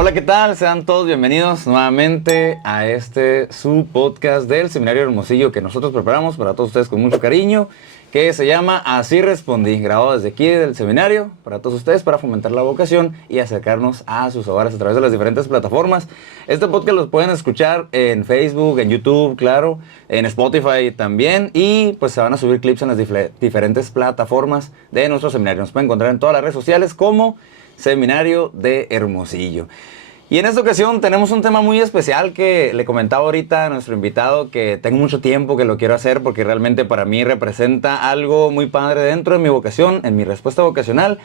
Hola, ¿qué tal? Sean todos bienvenidos nuevamente a su podcast del Seminario Hermosillo que nosotros preparamos para todos ustedes con mucho cariño, que se llama Así Respondí, grabado desde aquí del seminario para todos ustedes para fomentar la vocación y acercarnos a sus hogares a través de las diferentes plataformas. Este podcast los pueden escuchar en Facebook, en YouTube, claro, en Spotify también, y pues se van a subir clips en las diferentes plataformas de nuestro seminario. Nos pueden encontrar en todas las redes sociales como Seminario de Hermosillo. Y en esta ocasión tenemos un tema muy especial que le comentaba ahorita a nuestro invitado, que tengo mucho tiempo que lo quiero hacer porque realmente para mí representa algo muy padre dentro de mi vocación, en mi respuesta vocacional,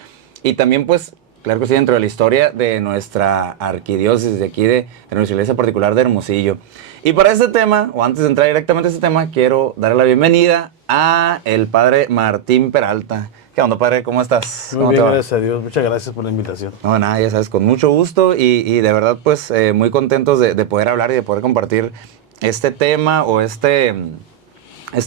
y también pues, claro que sí, dentro de la historia de nuestra arquidiócesis de aquí de nuestra iglesia particular de Hermosillo. Y para este tema, o antes de entrar directamente a este tema, quiero darle la bienvenida a el padre Martín Peralta. ¿Qué onda, padre? ¿Cómo estás? Muy bien, gracias a Dios. Muchas gracias por la invitación. No, nada, ya sabes, con mucho gusto y de verdad, pues, muy contentos de poder hablar y de poder compartir este tema o este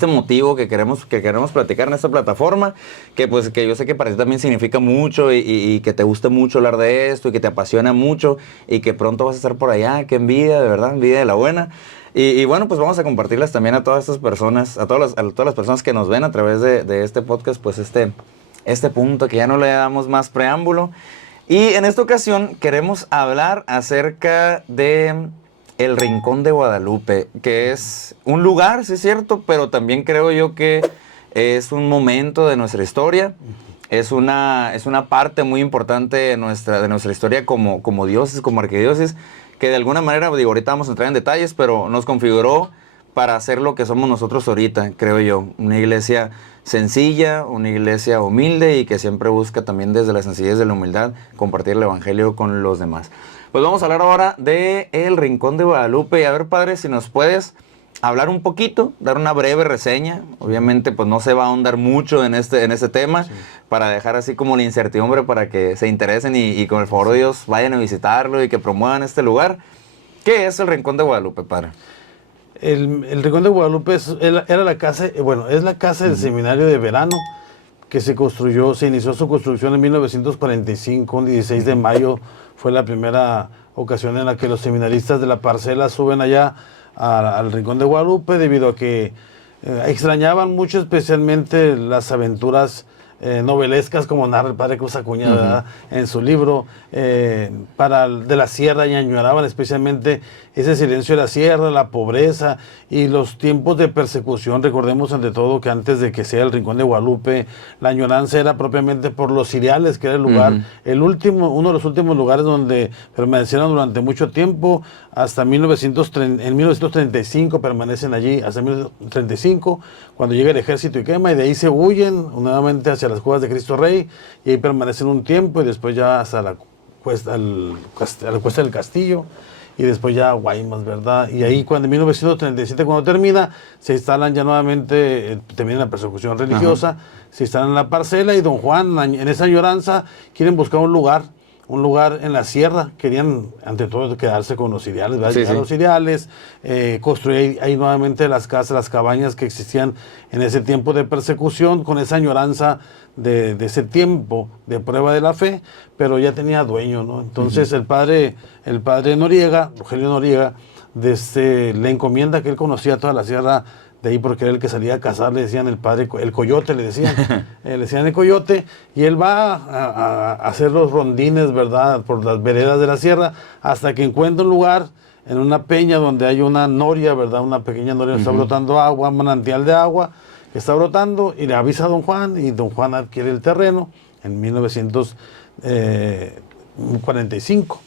motivo que queremos platicar en esta plataforma, que pues que yo sé que para ti también significa mucho y que te gusta mucho hablar de esto y que te apasiona mucho y que pronto vas a estar por allá. Qué envidia, de verdad, envidia de la buena. Y bueno, pues vamos a compartirlas también a todas estas personas, a todas las personas que nos ven a través de este podcast, pues este punto que ya no le damos más preámbulo. Y en esta ocasión queremos hablar acerca de el Rincón de Guadalupe, que es un lugar, sí es cierto, pero también creo yo que es un momento de nuestra historia. Es una parte muy importante de nuestra historia como diócesis, como arquidiócesis, que de alguna manera, digo, ahorita vamos a entrar en detalles, pero nos configuró para hacer lo que somos nosotros ahorita, creo yo. Una iglesia sencilla, una iglesia humilde y que siempre busca también desde la sencillez de la humildad compartir el evangelio con los demás. Pues vamos a hablar ahora de el Rincón de Guadalupe. Y a ver, padre, si nos puedes hablar un poquito, dar una breve reseña. Obviamente, pues no se va a ahondar mucho en este tema, sí, para dejar así como la incertidumbre para que se interesen y con el favor de Dios vayan a visitarlo y que promuevan este lugar. ¿Qué es el Rincón de Guadalupe, padre? El Rincón de Guadalupe era la casa, es la casa del seminario de verano que se inició su construcción en 1945, un 16 de mayo fue la primera ocasión en la que los seminaristas de la parcela suben allá al Rincón de Guadalupe debido a que extrañaban mucho especialmente las aventuras novelescas como narra el padre Cruz Acuña, ¿verdad?, en su libro, de la sierra, y añoraban especialmente ese silencio de la sierra, la pobreza y los tiempos de persecución. Recordemos ante todo que antes de que sea el Rincón de Guadalupe, la añoranza era propiamente por los cereales, que era el lugar, uno de los últimos lugares donde permanecieron durante mucho tiempo, hasta en 1935 permanecen allí, hasta 1935, cuando llega el ejército y quema, y de ahí se huyen nuevamente hacia las cuevas de Cristo Rey, y ahí permanecen un tiempo, y después ya hasta la cuesta del Castillo, y después ya a Guaymas, ¿verdad? Y ahí en 1937, cuando termina, se instalan ya nuevamente, termina la persecución religiosa, se instalan en la parcela, y don Juan, en esa añoranza, quieren buscar un lugar en la sierra. Querían ante todo quedarse con los cereales, ¿verdad? Sí. Los cereales, construir ahí nuevamente las casas, las cabañas que existían en ese tiempo de persecución, con esa añoranza de ese tiempo de prueba de la fe, pero ya tenía dueño, ¿no? Entonces el padre Noriega, Rogelio Noriega, le encomienda, que él conocía toda la sierra de ahí porque era el que salía a cazar, le decían el coyote, le decían el coyote, y él va a hacer los rondines, ¿verdad?, por las veredas de la sierra, hasta que encuentra un lugar en una peña donde hay una noria, ¿verdad?, una pequeña noria, está brotando agua, un manantial de agua que está brotando, y le avisa a don Juan, y don Juan adquiere el terreno en 1945,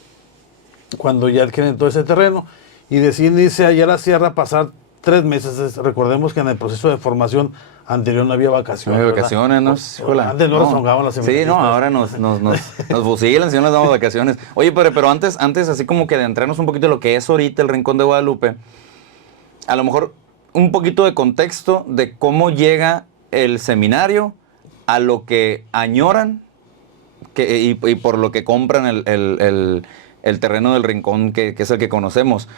cuando ya adquieren todo ese terreno, y deciden irse allá a la sierra a pasar 3 meses. Recordemos que en el proceso de formación anterior no había vacaciones. No había vacaciones, ¿no? Antes no nos ahogaban las seminaristas. Sí, no, ahora nos fusilan si no nos damos vacaciones. Oye, pero antes, así como que de entrarnos un poquito en lo que es ahorita el Rincón de Guadalupe, a lo mejor un poquito de contexto de cómo llega el seminario a lo que añoran y por lo que compran el terreno del Rincón, que es el que conocemos.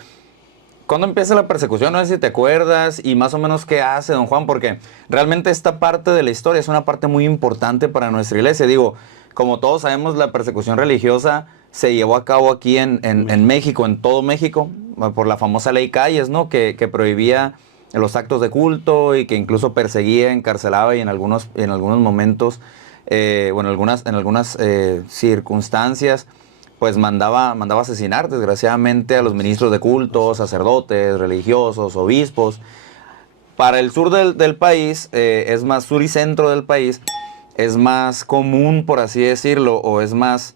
¿Cuándo empieza la persecución? No sé si te acuerdas, y más o menos qué hace don Juan, porque realmente esta parte de la historia es una parte muy importante para nuestra iglesia. Digo, como todos sabemos, la persecución religiosa se llevó a cabo aquí en México, en todo México, por la famosa ley Calles, ¿no? Que prohibía los actos de culto y que incluso perseguía, encarcelaba y en algunos momentos, en algunas circunstancias, pues mandaba asesinar desgraciadamente a los ministros de culto, sacerdotes, religiosos, obispos. Para el sur del país, es más sur y centro del país, es más común, por así decirlo, o es más,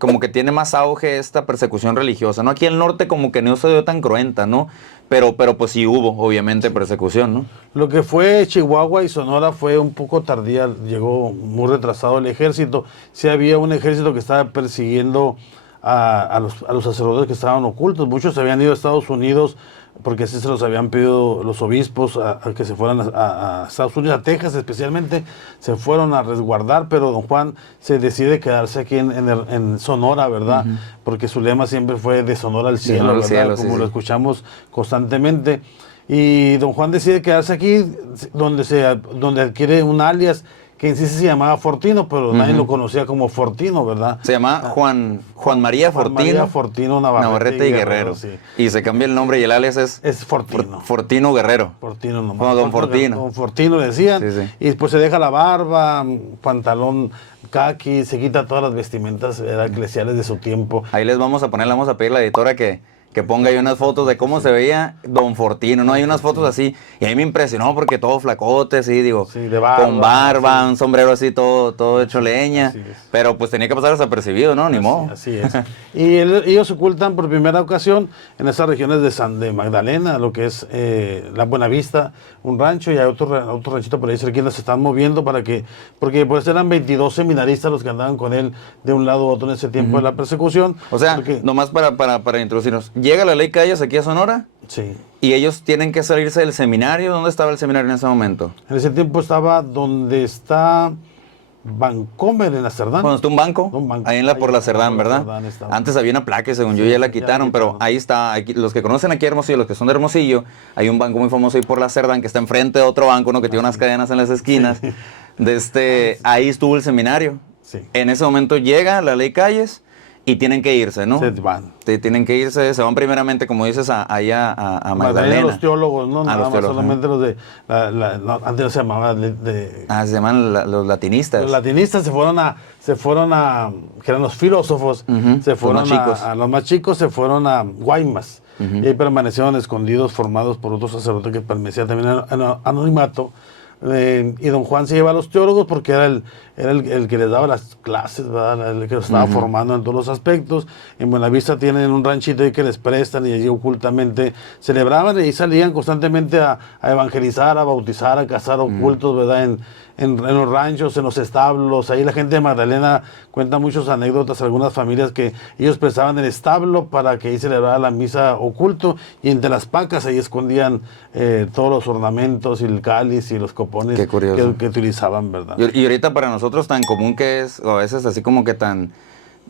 como que tiene más auge esta persecución religiosa, ¿no? Aquí en el norte como que no se dio tan cruenta, ¿no? Pero pues sí hubo, obviamente, persecución, ¿no? Lo que fue Chihuahua y Sonora fue un poco tardía, llegó muy retrasado el ejército. Sí había un ejército que estaba persiguiendo a los sacerdotes que estaban ocultos. Muchos habían ido a Estados Unidos porque así se los habían pedido los obispos a que se fueran a Estados Unidos, a Texas especialmente, se fueron a resguardar, pero don Juan se decide quedarse aquí en Sonora, ¿verdad? Porque su lema siempre fue de Sonora al cielo, Sonora al ¿verdad? cielo, Como sí, lo escuchamos constantemente. Y don Juan decide quedarse aquí, donde adquiere un alias que en sí se llamaba Fortino, pero nadie lo conocía como Fortino, ¿verdad? Se llama Juan María Fortino Navarrete y Guerrero. Sí. Y se cambia el nombre y el alias es Fortino. Fortino Guerrero. Fortino nomás. Como Don Fortino. Don Fortino le decían. Sí, sí. Y después se deja la barba, pantalón caqui, se quita todas las vestimentas eclesiales de su tiempo. Ahí le vamos a pedir a la editora que ponga ahí unas fotos de cómo se veía Don Fortino, ¿no? Hay unas fotos así, y a mí me impresionó porque todo flacote, sí, digo, Sí, de barba, con barba, sí. un sombrero así todo hecho leña, así es. pero pues tenía que pasar desapercibido, ¿no? Ni modo. Así es. Y ellos se ocultan por primera ocasión en esas regiones de Magdalena, lo que es la Buenavista, un rancho, y hay otro ranchito por ahí cerquita, se están moviendo porque pues eran 22 seminaristas los que andaban con él de un lado a otro en ese tiempo de la persecución. O sea, porque- nomás para introducirnos, llega la ley Calles aquí a Sonora sí. y ellos tienen que salirse del seminario. ¿Dónde estaba el seminario en ese momento? En ese tiempo estaba donde está Vancomer en la Cerdán. Cuando está un banco, Un banco. ahí por la Cerdán, por la ¿verdad? Cerdán estaba. Antes había una placa y según yo Sí, ya la ya la quitaron, pero quitaron. ahí está. Los que conocen aquí Hermosillo, los que son de Hermosillo, hay un banco muy famoso ahí por la Cerdán que está enfrente de otro banco, ¿no? Que tiene unas cadenas en las esquinas. Ahí estuvo el seminario. Sí. En ese momento llega la ley Calles y tienen que irse, ¿no? Se van. Tienen que irse, se van primeramente, como dices, allá a Magdalena. Los teólogos, no nada los más, teólogos, solamente los de antes se llamaba se llaman los latinistas. los latinistas se fueron a que eran los filósofos, Ujú, se fueron los más chicos. a los más chicos, se fueron a Guaymas. Y ahí permanecieron escondidos, formados por otro sacerdote que permanecía también en anonimato. Y don Juan se lleva a los teólogos porque era el que les daba las clases, ¿verdad? El que los estaba formando en todos los aspectos. En Buenavista tienen un ranchito ahí que les prestan y allí ocultamente celebraban y ahí salían constantemente a evangelizar, a bautizar, a cazar ocultos, ¿verdad? En los ranchos, en los establos. Ahí la gente de Magdalena cuenta muchas anécdotas, algunas familias que ellos prestaban el establo para que ahí celebrara la misa oculto y entre las pacas ahí escondían todos los ornamentos y el cáliz y los copones Qué curioso. que utilizaban, ¿verdad? Y ahorita para nosotros tan común que es, o a veces así como que tan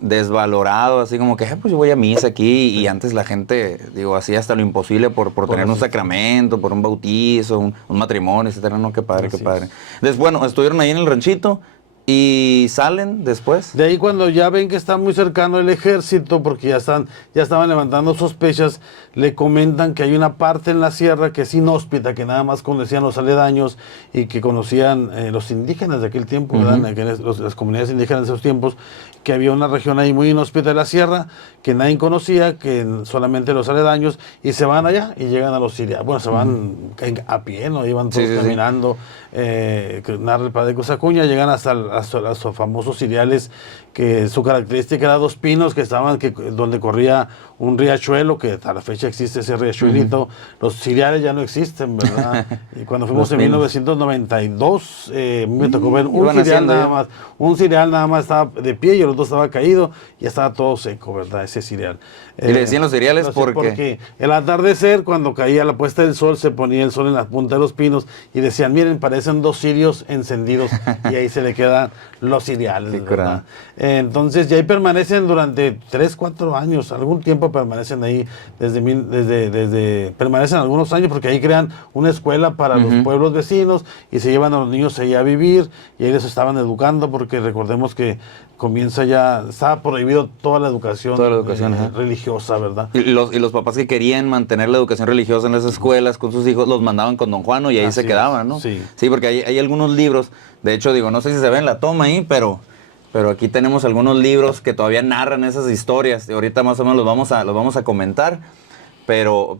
desvalorado, así como que, pues yo voy a misa aquí, y antes la gente, digo, hacía hasta lo imposible por tener un sacramento, por un bautizo, un matrimonio, etcétera. No, qué padre, Así qué padre. Entonces, bueno, estuvieron ahí en el ranchito y salen después. De ahí cuando ya ven que está muy cercano el ejército, porque ya estaban levantando sospechas, le comentan que hay una parte en la sierra que es inhóspita, que nada más conocían los aledaños y que conocían los indígenas de aquel tiempo, ¿verdad? Las comunidades indígenas de esos tiempos, que había una región ahí muy inhóspita de la sierra, que nadie conocía, que solamente los aledaños, y se van allá y llegan a los sirianos. Bueno, se van a pie, ¿no? Iban todos caminando, que narra el padre Cosacuña, llegan hasta los famosos cereales, que su característica era dos pinos que estaban, donde corría un riachuelo, que hasta la fecha existe ese riachuelito. Los cereales ya no existen, ¿verdad? Y cuando fuimos en 1992, me tocó ver un cereal nada más. Un cereal nada más estaba de pie y el otro estaba caído, y ya estaba todo seco, ¿verdad? Ese cereal. Y le decían los cereales porque el atardecer, cuando caía la puesta del sol, se ponía el sol en la punta de los pinos y decían, miren, parecen dos cirios encendidos, y ahí se le quedan los cereales, ¿verdad? Entonces, y ahí permanecen durante 3, 4 años, algún tiempo permanecen ahí, permanecen algunos años, porque ahí crean una escuela para los pueblos vecinos y se llevan a los niños ahí a vivir, y ahí les estaban educando, porque recordemos que comienza ya, estaba prohibido toda la educación, Ajá. religiosa, ¿verdad? Y los papás que querían mantener la educación religiosa en las escuelas con sus hijos, los mandaban con Don Juan y ahí Así se quedaban, ¿no? sí. Sí, porque hay algunos libros, de hecho, digo, no sé si se ve en la toma ahí, pero aquí tenemos algunos libros que todavía narran esas historias. Y ahorita más o menos los vamos a comentar, pero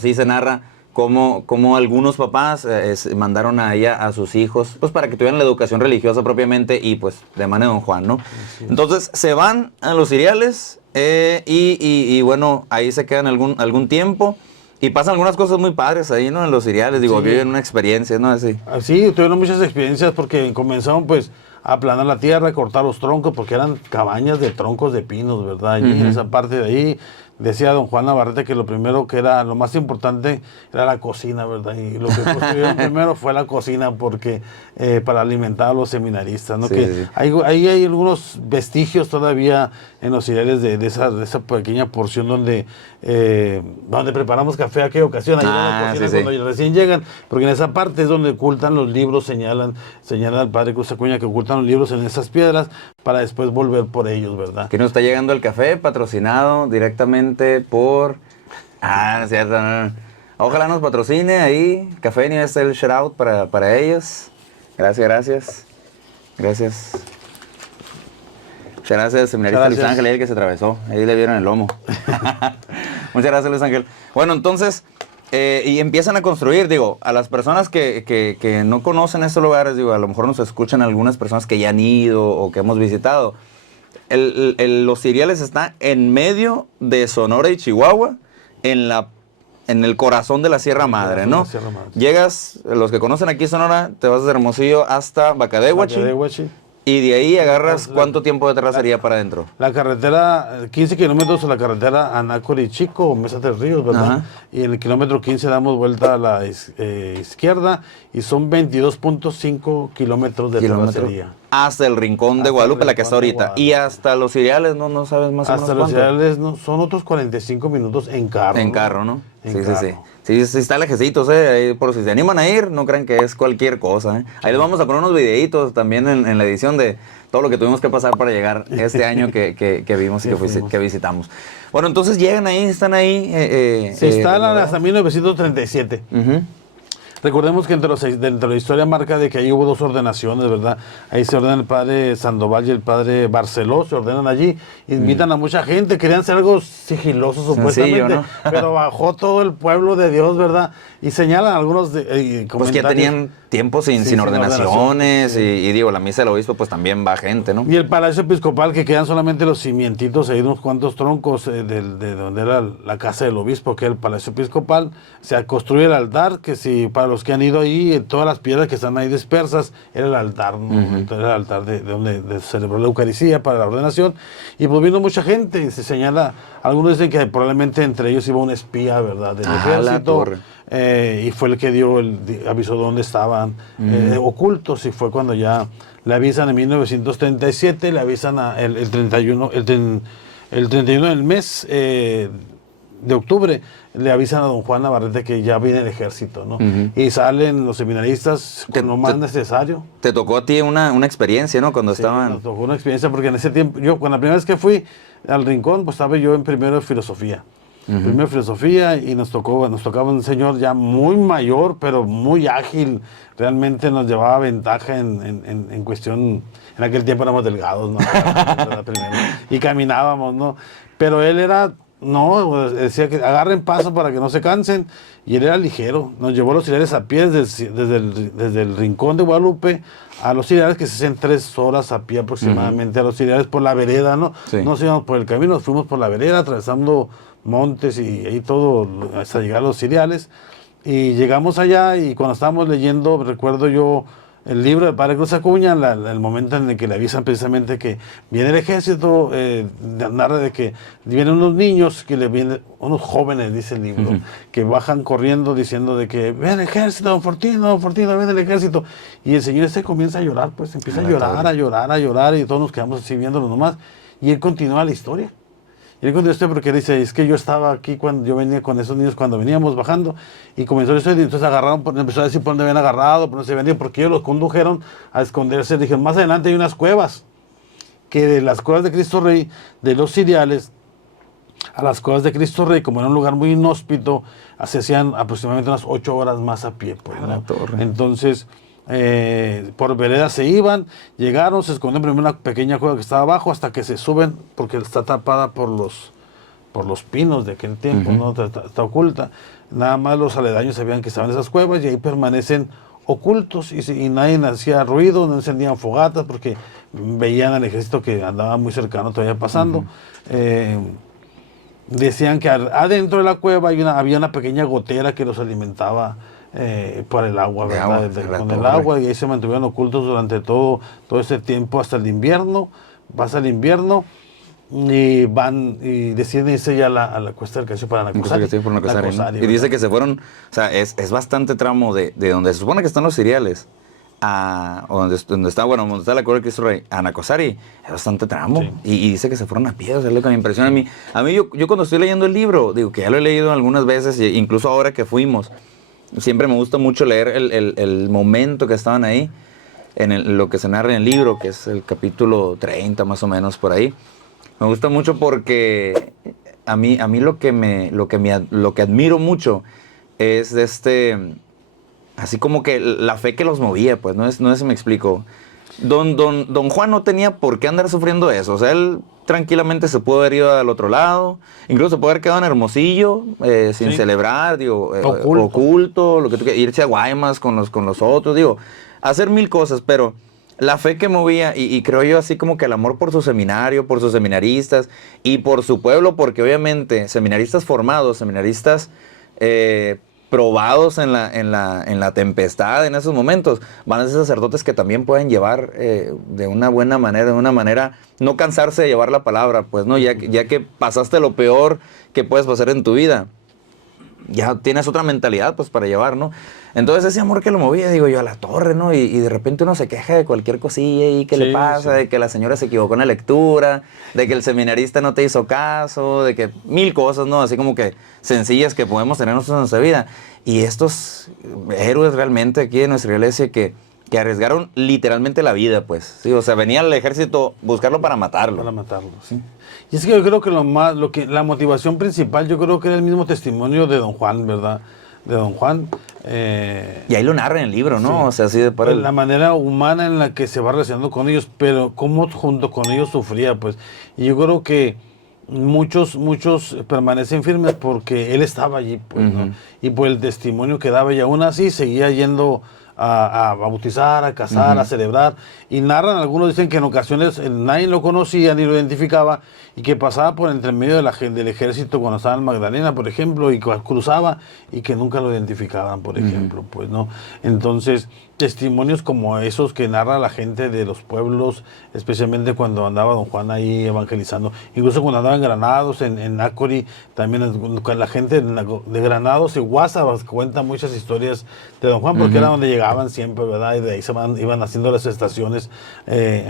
sí se narra cómo algunos papás mandaron a ella a sus hijos, pues para que tuvieran la educación religiosa propiamente y pues de mano de Don Juan, ¿no? Entonces se van a los cereales y bueno, ahí se quedan algún tiempo y pasan algunas cosas muy padres ahí, ¿no? En los cereales, digo, Sí. viven una experiencia, ¿no? Así. Sí, tuvieron muchas experiencias porque comenzaron pues a aplanar la tierra, a cortar los troncos, porque eran cabañas de troncos de pinos, ¿verdad? Allí, en esa parte de ahí, decía don Juan Navarrete que lo primero que era, lo más importante era la cocina, ¿verdad? Y lo que construyeron primero fue la cocina porque para alimentar a los seminaristas, ¿no? Sí, Que sí. ahí hay algunos vestigios todavía en los cereales de esa pequeña porción donde preparamos café a aquella ocasión, ahí va la cocina sí, sí. cuando recién llegan, porque en esa parte es donde ocultan los libros, señalan al padre Cruz Acuña que ocultan los libros en esas piedras para después volver por ellos, ¿verdad? Que nos está llegando el café patrocinado directamente por... no es cierto. No. Ojalá nos patrocine ahí. Café ni es el shout out para ellos. Gracias. Muchas gracias, seminarista Luis Ángel, ahí el que se atravesó. Ahí le vieron el lomo. Muchas gracias, Luis Ángel. Bueno, entonces, y empiezan a construir, digo, a las personas que no conocen estos lugares, digo, a lo mejor nos escuchan algunas personas que ya han ido o que hemos visitado. Los cereales están en medio de Sonora y Chihuahua, en el corazón de la Sierra Madre, ¿no? Llegas, los que conocen aquí Sonora, te vas de Hermosillo hasta Bacadehuachi. Y de ahí agarras, ¿cuánto tiempo de terracería para adentro? La carretera, 15 kilómetros a la carretera Anácori Chico, Mesa de Ríos, ¿verdad? Ajá. Y en el kilómetro 15 damos vuelta a la izquierda y son 22.5 kilómetros de terracería. Hasta el Rincón de Guadalupe, la que está ahorita. Y hasta los cereales, ¿no sabes más o menos hasta los cereales son otros 45 minutos en carro. En carro, ¿no? En Sí. Sí, está lejecitos, ahí, por si se animan a ir, no crean que es cualquier cosa, Ahí les vamos a poner unos videitos también en la edición de todo lo que tuvimos que pasar para llegar este año que vimos y que visitamos. Bueno, entonces llegan ahí, están ahí. Se instalan hasta 1937. Recordemos que dentro de la historia marca de que ahí hubo dos ordenaciones, ¿verdad? Ahí se ordena el padre Sandoval y el padre Barceló, se ordenan allí, invitan a mucha gente, querían hacer algo sigiloso supuestamente, ¿no? pero bajó todo el pueblo de Dios, ¿verdad? Y señalan algunos pues que ya tenían tiempo sin ordenaciones sí. y digo, la misa del obispo pues también va gente, ¿no? Y el palacio episcopal, que quedan solamente los cimientitos, ahí unos cuantos troncos de donde era la casa del obispo, que era el palacio episcopal, se construye el altar, que si para los que han ido ahí, todas las piedras que están ahí dispersas, era el altar, ¿no? Entonces, era el altar de donde celebró la Eucaristía para la ordenación, y pues vino mucha gente, y se señala, algunos dicen que probablemente entre ellos iba un espía, ¿verdad? Del ejército, y fue el que avisó dónde estaban ocultos, y fue cuando ya le avisan en 1937, le avisan el 31 del mes de octubre, le avisan a don Juan Navarrete que ya viene el ejército, ¿no? Y salen los seminaristas con lo más necesario. Te tocó a ti una experiencia, ¿no? Cuando estaban... Nos tocó una experiencia porque en ese tiempo, cuando la primera vez que fui al Rincón, pues estaba yo en primero de filosofía. Primero de filosofía y nos tocaba un señor ya muy mayor, pero muy ágil. Realmente nos llevaba ventaja en cuestión, en aquel tiempo éramos delgados, ¿no? Y caminábamos, ¿no? Pero él era... No, decía que agarren paso para que no se cansen, y él era ligero, nos llevó los cereales a pie desde el Rincón de Guadalupe a los cereales, que se hacen 3 horas a pie aproximadamente, a los cereales por la vereda, ¿no? Sí. No nos íbamos por el camino, nos fuimos por la vereda, atravesando montes y ahí todo hasta llegar a los cereales, y llegamos allá y cuando estábamos leyendo, recuerdo yo, el libro del padre Cruz Acuña, el momento en el que le avisan precisamente que viene el ejército, narra de que vienen unos niños, unos jóvenes, dice el libro, que bajan corriendo diciendo de que ven el ejército, don Fortino, ven el ejército. Y el señor comienza a llorar, pues empieza a llorar, y todos nos quedamos así viéndolo nomás. Y él continúa la historia. Y él contestó porque dice, es que yo estaba aquí cuando yo venía con esos niños cuando veníamos bajando, y comenzó la historia, y entonces empezó a decir por dónde habían agarrado, por dónde se vendían, porque ellos los condujeron a esconderse. Dijeron, más adelante hay unas cuevas. que de las Cuevas de Cristo Rey, de los cereales, a las Cuevas de Cristo Rey, como era un lugar muy inhóspito, se hacían aproximadamente unas 8 horas más a pie. Pues, ¿no? Entonces, por veredas se iban, llegaron, se escondieron primero en una pequeña cueva que estaba abajo hasta que se suben, porque está tapada por los pinos de aquel tiempo, ¿no? Está oculta. Nada más los aledaños sabían que estaban en esas cuevas y ahí permanecen ocultos y nadie hacía ruido, no encendían fogatas porque veían al ejército que andaba muy cercano todavía pasando. Decían que adentro de la cueva había una pequeña gotera que los alimentaba por el agua, ¿verdad? Con el agua, y ahí se mantuvieron ocultos durante todo ese tiempo hasta el invierno. Pasa el invierno y van y deciden irse ya a la Cuesta del Castillo para Nacosari. ¿No? Y dice que se fueron, o sea, es bastante tramo de donde se supone que están los cereales o donde está la Cueva del Cristo Rey, a Nacosari, es bastante tramo. Sí. Y dice que se fueron a pie, o sea, es lo que me impresiona a mí. Yo cuando estoy leyendo el libro, digo que ya lo he leído algunas veces, incluso ahora que fuimos, siempre me gusta mucho leer el momento que estaban ahí, lo que se narra en el libro, que es el capítulo 30 más o menos por ahí. Me gusta mucho porque a mí lo que admiro mucho es así como que la fe que los movía, pues, no sé si me explico. Don Juan no tenía por qué andar sufriendo eso, o sea, él tranquilamente se pudo haber ido al otro lado, incluso se pudo haber quedado en Hermosillo, sin celebrar, oculto, lo que tú quieras, irse a Guaymas con los otros, hacer mil cosas, pero la fe que movía, y creo yo así como que el amor por su seminario, por sus seminaristas, y por su pueblo, porque obviamente seminaristas formados, seminaristas probados en la tempestad, en esos momentos, van a ser sacerdotes que también pueden llevar de una buena manera, de una manera, no cansarse de llevar la palabra, pues, ¿no? Ya que pasaste lo peor que puedes pasar en tu vida, ya tienes otra mentalidad, pues, para llevar, ¿no? Entonces ese amor que lo movía, digo yo, a la torre, ¿no? Y de repente uno se queja de cualquier cosilla y qué le pasa, de que la señora se equivocó en la lectura, de que el seminarista no te hizo caso, de que mil cosas, ¿no? Así como que sencillas que podemos tener nosotros en nuestra vida. Y estos héroes realmente aquí en nuestra iglesia que arriesgaron literalmente la vida, pues, ¿sí? O sea, venía al ejército buscarlo para matarlo. Para matarlo, sí. Y es que yo creo que la motivación principal, yo creo que era el mismo testimonio de don Juan, ¿verdad? De don Juan. Y ahí lo narra en el libro, ¿no? Sí. O sea, así de para la manera humana en la que se va relacionando con ellos, pero cómo junto con ellos sufría, pues. Y yo creo que muchos permanecen firmes porque él estaba allí, pues, ¿no? Y por el testimonio que daba, y aún así seguía yendo a bautizar, a casar, a celebrar, y narran, algunos dicen que en ocasiones nadie lo conocía ni lo identificaba, y que pasaba por entre medio del ejército cuando estaba en Magdalena, por ejemplo, y cruzaba, y que nunca lo identificaban, por ejemplo, pues, ¿no? Entonces, testimonios como esos que narra la gente de los pueblos, especialmente cuando andaba don Juan ahí evangelizando, incluso cuando andaba en Granados, en Nácori, también la gente de Granados y Guasabas cuenta muchas historias de don Juan, porque era donde llegaban siempre, ¿verdad? Y de ahí iban haciendo las estaciones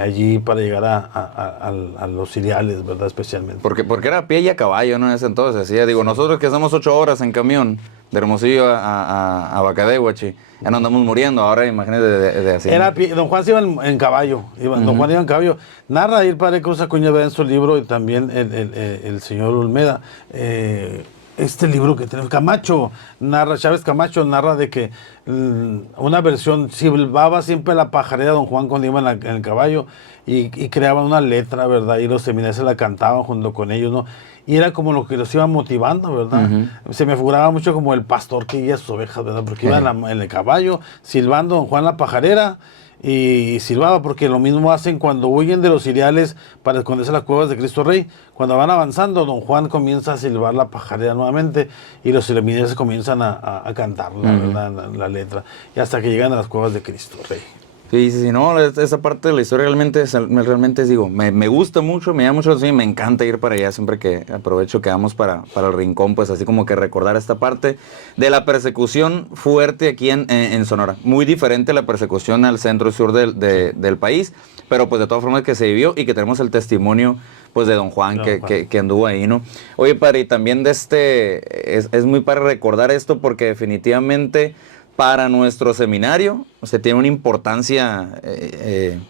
allí para llegar a los cereales, ¿verdad? Especialmente. Porque era a pie y a caballo, ¿no? En ese entonces, ¿sí? Digo, nosotros que hacemos 8 horas en camión, de Hermosillo a Bacadehuachi, ya no andamos muriendo, ahora imagínate de así. Don Juan se iba en caballo, don Juan iba en caballo. Narra ahí el padre Cruz Acuña en su libro, y también el señor Olmeda, este libro que tenemos, Chávez Camacho narra de que una versión, silbaba siempre la pajarera don Juan cuando iba en el caballo, y creaban una letra, ¿verdad? Y los seminaristas la cantaban junto con ellos, ¿no? Y era como lo que los iba motivando, ¿verdad? Se me figuraba mucho como el pastor que guía a sus ovejas, ¿verdad? Porque iba en el caballo, silbando don Juan la pajarera, y silbaba, porque lo mismo hacen cuando huyen de los cereales para esconderse las cuevas de Cristo Rey. Cuando van avanzando, don Juan comienza a silbar la pajarera nuevamente, y los seminaristas comienzan a cantar, ¿verdad? La letra, y hasta que llegan a las cuevas de Cristo Rey. Sí, no, esa parte de la historia realmente digo, me gusta mucho, me llama mucho la atención, y me encanta ir para allá siempre que aprovecho que vamos para el rincón, pues así como que recordar esta parte de la persecución fuerte aquí en Sonora. Muy diferente a la persecución al centro y sur del país, pero pues de todas formas que se vivió, y que tenemos el testimonio pues de don Juan, que anduvo ahí, ¿no? Oye, padre, y también es muy para recordar esto, porque definitivamente para nuestro seminario, o sea, tiene una importancia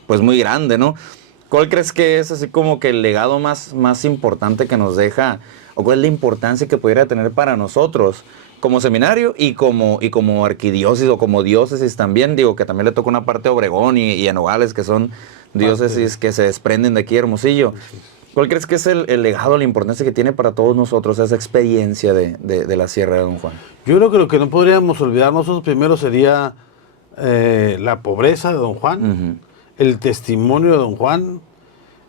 pues muy grande, ¿no? ¿Cuál crees que es así como que el legado más importante que nos deja, o cuál es la importancia que pudiera tener para nosotros como seminario y como arquidiócesis o como diócesis también? Digo que también le toca una parte a Obregón y a Nogales, que son diócesis que se desprenden de aquí, Hermosillo. ¿Cuál crees que es el legado, la importancia que tiene para todos nosotros esa experiencia de la Sierra de Don Juan? Yo creo que lo que no podríamos olvidar nosotros primero sería la pobreza de Don Juan, el testimonio de Don Juan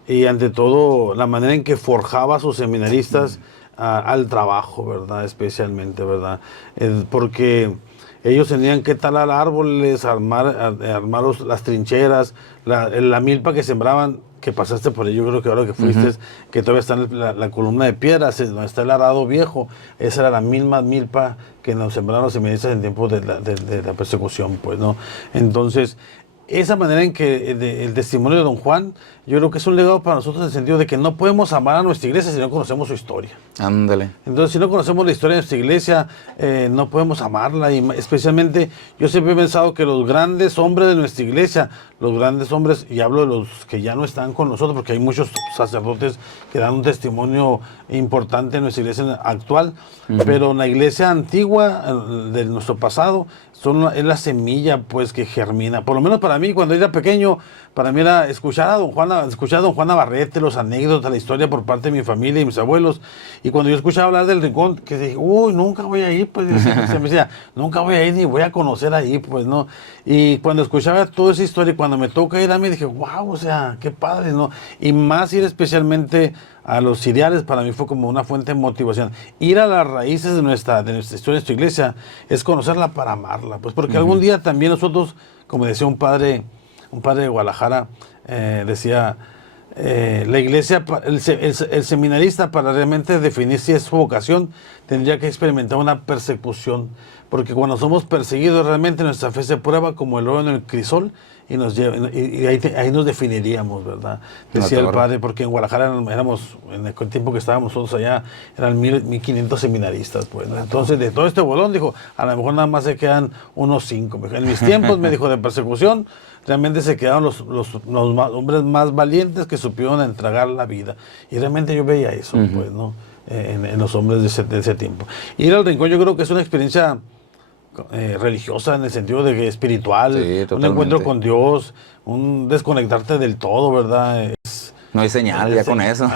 y ante todo la manera en que forjaba a sus seminaristas al trabajo, ¿verdad? Especialmente, ¿verdad? Porque ellos tenían que talar árboles, armar las trincheras, la milpa que sembraban, que pasaste por ahí, yo creo que ahora que fuiste, que todavía está en la columna de piedras, donde está el arado viejo, esa era la misma milpa que nos sembraron los seminaristas en tiempos de la persecución, pues, ¿no? Entonces, esa manera en que el testimonio de Don Juan, yo creo que es un legado para nosotros en el sentido de que no podemos amar a nuestra iglesia si no conocemos su historia. Ándale. Entonces, si no conocemos la historia de nuestra iglesia, no podemos amarla. Y especialmente, yo siempre he pensado que los grandes hombres de nuestra iglesia, los grandes hombres, y hablo de los que ya no están con nosotros, porque hay muchos sacerdotes que dan un testimonio importante en nuestra iglesia actual, pero en la iglesia antigua, de nuestro pasado, es la semilla pues que germina. Por lo menos para mí, cuando era pequeño, para mí era escuchar a don Juan Navarrete, los anécdotas, la historia por parte de mi familia y mis abuelos. Y cuando yo escuchaba hablar del Rincón, que dije, uy, nunca voy a ir, pues se me decía, nunca voy a ir ni voy a conocer ahí, pues no. Y cuando escuchaba toda esa historia, cuando me toca ir a mí, dije, wow, o sea, qué padre, ¿no? Y más ir especialmente a los cereales, para mí fue como una fuente de motivación. Ir a las raíces de nuestra historia, de nuestra iglesia, es conocerla para amarla, pues porque algún día también nosotros, como decía un padre de Guadalajara, decía, la iglesia, el seminarista, para realmente definir si es su vocación, tendría que experimentar una persecución, porque cuando somos perseguidos realmente nuestra fe se prueba como el oro en el crisol y nos lleva, y ahí nos definiríamos, ¿verdad? Decía el padre, porque en Guadalajara éramos, en el tiempo que estábamos nosotros allá, eran 1500 seminaristas, pues, ¿no? Entonces, de todo este bolón, dijo, a lo mejor nada más se quedan unos 5. En mis tiempos, me dijo, de persecución, realmente se quedaron los hombres más valientes que supieron entregar la vida. Y realmente yo veía eso, pues, ¿no? En los hombres de ese tiempo. Ir al Rincón yo creo que es una experiencia religiosa en el sentido de que espiritual, Sí, un encuentro con Dios, un desconectarte del todo, ¿verdad? No hay señal, ya con eso.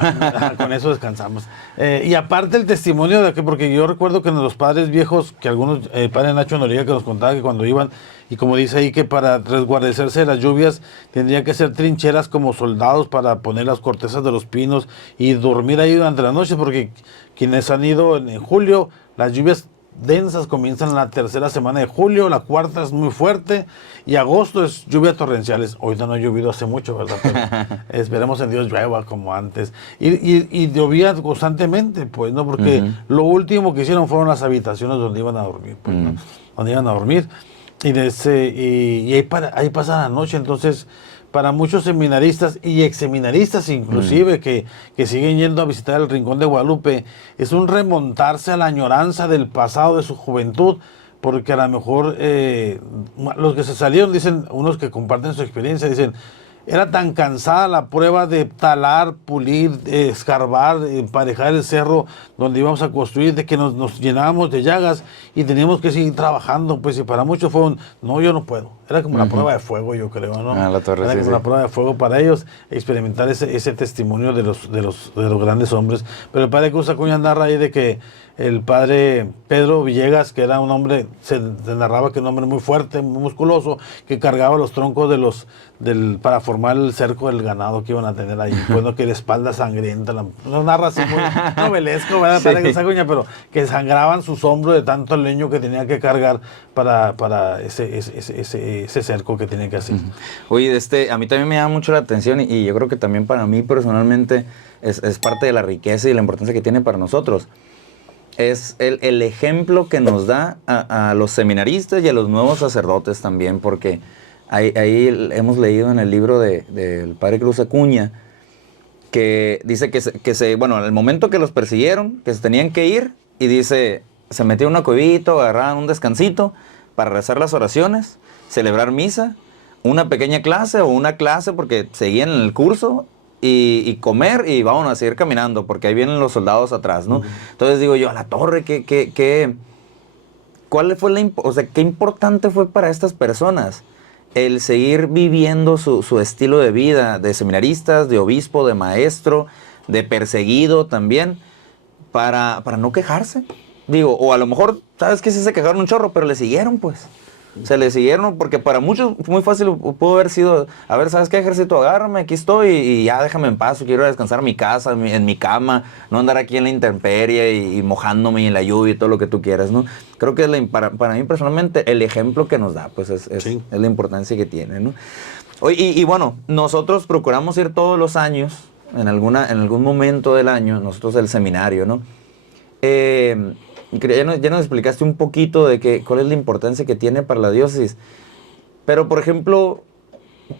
Con eso descansamos. Y aparte el testimonio de que, porque yo recuerdo que en los padres viejos, que algunos, el padre Nacho Noriega que nos contaba que cuando iban, y como dice ahí que para resguardecerse de las lluvias, tendrían que hacer trincheras como soldados para poner las cortezas de los pinos y dormir ahí durante la noche, porque quienes han ido en julio, las lluvias densas comienzan la tercera semana de julio, la cuarta es muy fuerte y agosto es lluvia torrenciales. Ahorita no ha llovido hace mucho, ¿verdad? Pero esperemos en Dios llueva como antes. Y llovía constantemente, pues, ¿no? Porque lo último que hicieron fueron las habitaciones donde iban a dormir, pues, ¿no? Donde iban a dormir. Y ahí pasa la noche, entonces para muchos seminaristas y exseminaristas inclusive que siguen yendo a visitar el Rincón de Guadalupe, es un remontarse a la añoranza del pasado de su juventud, porque a lo mejor los que se salieron, dicen, unos que comparten su experiencia, dicen, era tan cansada la prueba de talar, pulir, escarbar, emparejar el cerro donde íbamos a construir, de que nos llenábamos de llagas y teníamos que seguir trabajando, pues, y para muchos fue no, yo no puedo. Era como la prueba de fuego, yo creo, ¿no? La torre, era como la prueba de fuego para ellos, experimentar ese testimonio de los grandes hombres. Pero el padre Cruz Acuña narra ahí de que el padre Pedro Villegas, que era un hombre, se narraba que un hombre muy fuerte, muy musculoso, que cargaba los troncos para formar el cerco del ganado que iban a tener ahí. Bueno, que la espalda sangrienta, no narra así muy novelesco, ¿verdad? Sí. Padre Cruz Acuña, pero que sangraban sus hombros de tanto leño que tenía que cargar para ese cerco que tenía que hacer. Oye, a mí también me llama mucho la atención y yo creo que también para mí personalmente es parte de la riqueza y la importancia que tiene para nosotros. Es el ejemplo que nos da a los seminaristas y a los nuevos sacerdotes también, porque ahí hemos leído en el libro del padre Cruz Acuña que dice bueno, al momento que los persiguieron, que se tenían que ir, y dice, se metía en una cuevita, agarraban un descansito para rezar las oraciones, celebrar misa, una pequeña clase o una clase porque seguían en el curso y comer y vámonos a seguir caminando, porque ahí vienen los soldados atrás, ¿no? Entonces digo yo, a la torre, ¿cuál fue o sea, qué importante fue para estas personas el seguir viviendo su estilo de vida, de seminaristas, de obispo, de maestro, de perseguido también, para no quejarse? Digo, o a lo mejor, ¿sabes qué? Sí se quejaron un chorro, pero le siguieron, pues. Se le siguieron, porque para muchos muy fácil pudo haber sido, a ver, ¿sabes qué, ejército? Agárrame, aquí estoy y ya déjame en paz, quiero descansar en mi casa, en mi cama, no andar aquí en la intemperie y mojándome en la lluvia y todo lo que tú quieras, ¿no? Creo que para mí personalmente el ejemplo que nos da, pues es la importancia que tiene, ¿no? Y bueno, nosotros procuramos ir todos los años, en algún momento del año, nosotros del seminario, ¿no? Ya nos explicaste un poquito de cuál es la importancia que tiene para la diócesis. Pero, por ejemplo,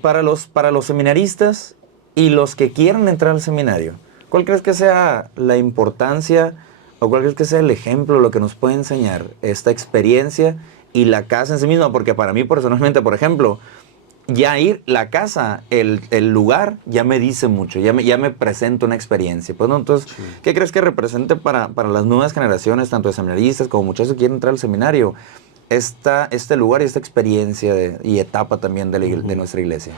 para los seminaristas y los que quieren entrar al seminario, ¿cuál crees que sea la importancia o cuál crees que sea el ejemplo, lo que nos puede enseñar esta experiencia y la casa en sí misma? Porque para mí, personalmente, por ejemplo, ya la casa, el lugar, ya me dice mucho, ya me presenta una experiencia. Pues, ¿no? Entonces, sí. ¿Qué crees que represente para las nuevas generaciones, tanto de seminaristas como muchachos que quieren entrar al seminario, este lugar y esta experiencia y etapa también de nuestra iglesia?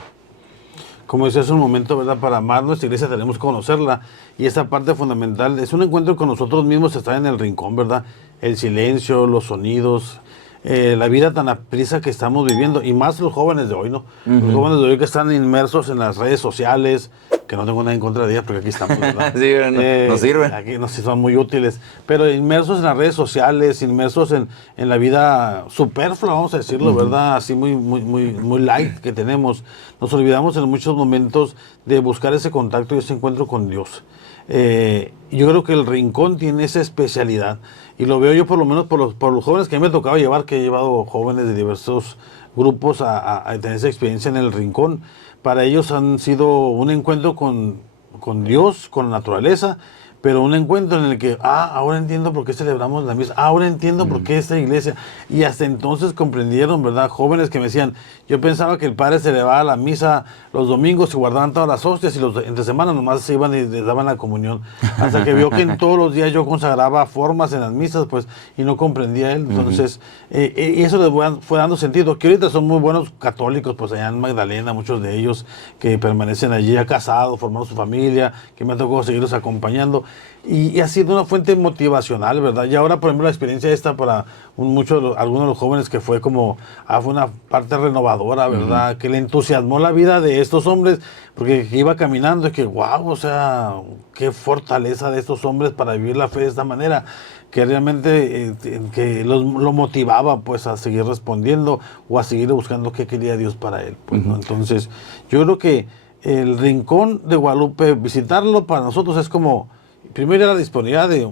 Como decía hace un momento, ¿verdad? Para amar nuestra iglesia tenemos que conocerla. Y esa parte fundamental es un encuentro con nosotros mismos, estar en el rincón, ¿verdad? El silencio, los sonidos, la vida tan aprisa que estamos viviendo, y más los jóvenes de hoy, ¿no? Los jóvenes de hoy que están inmersos en las redes sociales, que no tengo nada en contra de ellas, porque aquí estamos, ¿verdad? Sí, nos sirven. Aquí son muy útiles, pero inmersos en las redes sociales, inmersos en la vida superflua, vamos a decirlo, ¿verdad? Así muy light que tenemos. Nos olvidamos en muchos momentos de buscar ese contacto y ese encuentro con Dios. Yo creo que el rincón tiene esa especialidad, y lo veo yo por lo menos por los jóvenes que a mí me tocaba llevar, que he llevado jóvenes de diversos grupos a tener esa experiencia en el rincón. Para ellos han sido un encuentro con Dios, con la naturaleza, pero un encuentro en el que, ahora entiendo por qué celebramos la misa, ahora entiendo por qué esta iglesia. Y hasta entonces comprendieron, ¿verdad? Jóvenes que me decían, yo pensaba que el padre celebraba la misa los domingos y guardaban todas las hostias, y entre semanas nomás se iban y les daban la comunión. Hasta que vio que en todos los días yo consagraba formas en las misas, pues, y no comprendía él. Entonces, y eso les fue dando sentido. Que ahorita son muy buenos católicos, pues allá en Magdalena, muchos de ellos que permanecen allí ya casados, formando su familia, que me ha tocado seguirlos acompañando. Y ha sido una fuente motivacional, ¿verdad? Y ahora, por ejemplo, la experiencia esta para algunos de los jóvenes, que fue como, fue una parte renovadora, ¿verdad? Que le entusiasmó la vida de estos hombres, porque iba caminando y que, wow, o sea, qué fortaleza de estos hombres para vivir la fe de esta manera, que realmente que lo motivaba, pues, a seguir respondiendo o a seguir buscando qué quería Dios para él, pues, ¿no? Entonces, yo creo que el Rincón de Guadalupe, visitarlo para nosotros es como, primero, la disponibilidad de